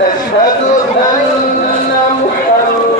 أشهد أن محمدا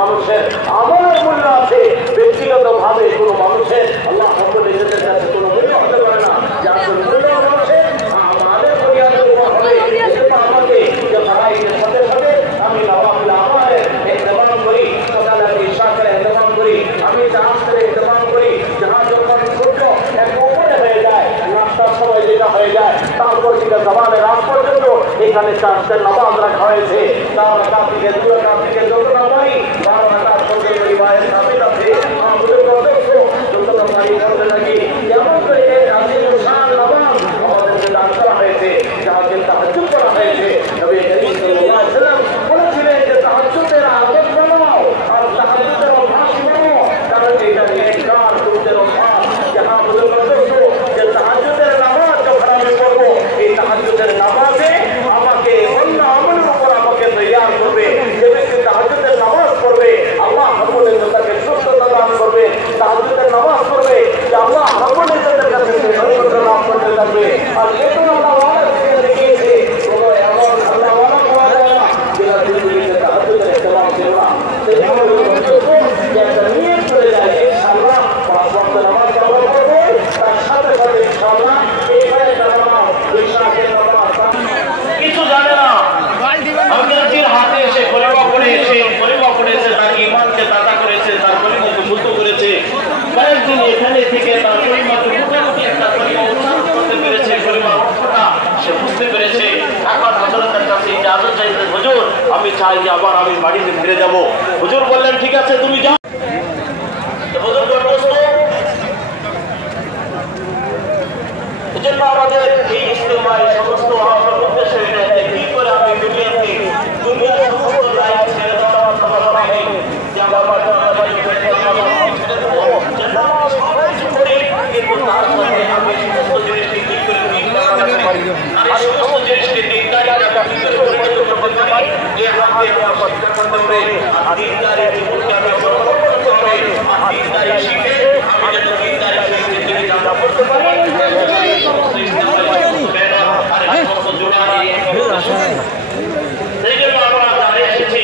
মানুষের আমলের মূল্য আছে, ব্যক্তিগতভাবে কোনো মানুষের আল্লাহ যে একটা নিয়ত করে যায় ইনশাআল্লাহ 5 ওয়াক্ত নামাজ আমরা পড়বো, তার সাথে সাথে ইনশাআল্লাহ এখানে নামাজ ইশাকের নামাজ কিছু জানে না। আমাদের হাতে এসে কলিমা পড়েছে তার ঈমানকে তাজা করেছে, তার কলিমাকে শুদ্ধ করেছে। কয়েকদিন এখানে থেকে তার কলিমাকে মোটামুটি একটা কলিমা উচ্চারণ করতে পেরেছে, কলিমার অর্থটা সে বুঝতে পেরেছে। এখন হযরতের কাছে ইজাজত চাইতে, হুজুর আমি চাই যে আবার আমি বাড়িতে ফিরে যাব। হুজুর বললেন ঠিক আছে তুমি যাও। হুজুর বলতো এজন্য আমাদের এই ইস্তেমায় সমস্ত আমার উদ্দেশ্য এটা কি করে আমি দুনিয়ার সমস্ত লাইফ ছেড়ে দেওয়ার কথা বলা হয় যে আমার কিন্তু তার সাথে আমি সমস্ত জিনিসটি ঠিক করে আমি সমস্ত জিনিসটি দিনদারি করতে পারি, যে হাতে আমার করতে হবে আর দিনদারি জীবনকে আমি অবলম্বন করতে হবে আর দিনদারি শিখে আমি যেন দিনদারি শিখে আমরা করতে পারি। সেই জন্য আমরা এসেছি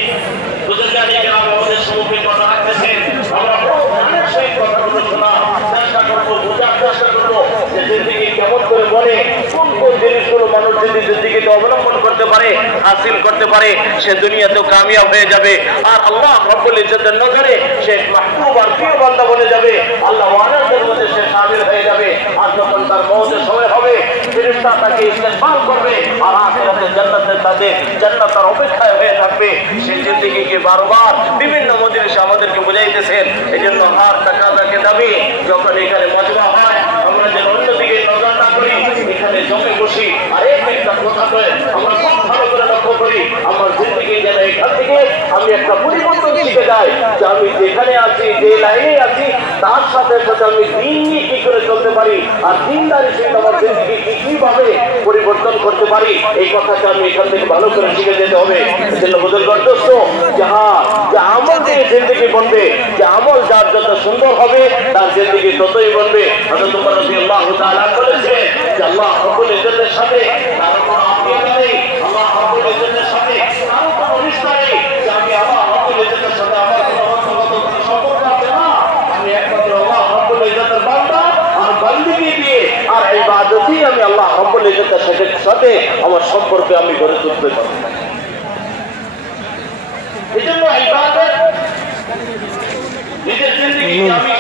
বুজুর্গানি গ্রাম আমাদের সম্মুখীন কথা রাখতেছেন। আমরা অনেক সহিত কথা শোনা চেষ্টা করবো, বোঝার চেষ্টা করবো যে জিন্দিগি কেমন করে বলে, কোন কোন জিনিসগুলো মানুষ যদি জিন্দিগিতে অবলম্বন করতে পারে, হাসিল করতে পারে, সে দুনিয়াতেও কামিয়াব হয়ে যাবে আর আল্লাহ রব্বুল ইজ্জতের নজরে সে মাহবুব আর প্রিয় বান্দা বনে যাবে, আল্লাহ ওয়ালাদের মধ্যে সে শামিল হয়ে যাবে। আর যখন তার মওতের সময় হবে ফেরেশতা তাকে ইস্তেকবাল করবে আর আখিরাতে জান্নাতের সাথে জান্নাত তার অপেক্ষায় হয়ে থাকবে। সেই জিন্দিগিকে বারবার বিভিন্ন মজলিসে আমাদেরকে বুঝাইতেছেন। এই জন্য হার টাকা তাকে দাবি যখন এখানে মজমা হয় আমরা যেন অন্যদিকে নজর না করি, এখানে জমে বসি। আর একটা কথা নয়, আমরা খুব ভালো করে লক্ষ্য করি আমার জিন্দিগি যেন এখান থেকে আমি একটা পরিবর্তন শিখে যাই যে আমি যেখানে আছি, যে লাইনে আছি তার সাথে সাথে আমি দিন নিয়ে কি করে চলতে পারি আর দিনদারি সহিত আমার জিন্দিগি কিভাবে পরিবর্তন করতে পারি, এই কথাটা আমি এখান থেকে ভালো করে শিখে যেতে হবে। এজন্য বুজুর্গদোস্ত যে আমল দিয়ে জিন্দিগি বনবে, যে আমল যার যত সুন্দর হবে তার জিন্দিগি ততই বনবে। হযরত ওমর রাদিয়াল্লাহু তাআলা বলেছেন যে আল্লাহ রব্বুল ইজ্জতের সাথে কারো কোনো আত্মীয়তা নেই, আল্লাহ রব্বুল ইজ্জতের সাথে কারো কোনো রিশতা নেই, যে আমি আল্লাহ রব্বুল ইজ্জতের সাথে আমার কোনো অন্তর্গত কোনো সম্পর্ক আছে না। আমি একমাত্র আল্লাহ রব্বুল ইজ্জতের বান্দা আর বান্দিগি দিয়ে আর ইবাদতই আমি আল্লাহ রব্বুল ইজ্জতের সাথে আমার সম্পর্কে আমি গড়ে তুলতে পারি। এই জন্য ইবাদত নিজের জিন্দিগিকে আমি